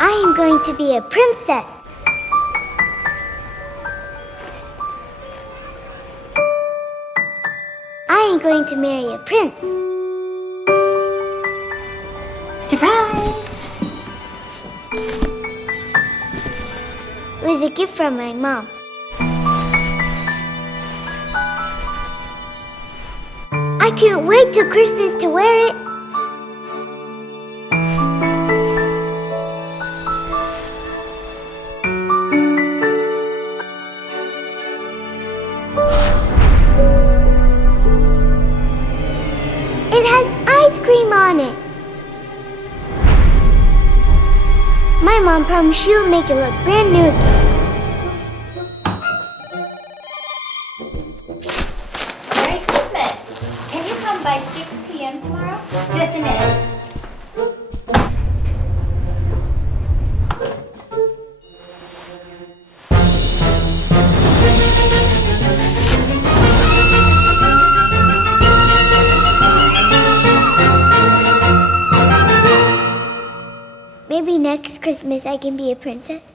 I am going to be a princess. I am going to marry a prince. Surprise! It was a gift from my mom. I can't wait till Christmas to wear it. It has ice cream on it. My mom promised she'll make it look brand new again. Merry Christmas! Can you come by 6 p.m. tomorrow? Just a minute. Maybe next Christmas I can be a princess.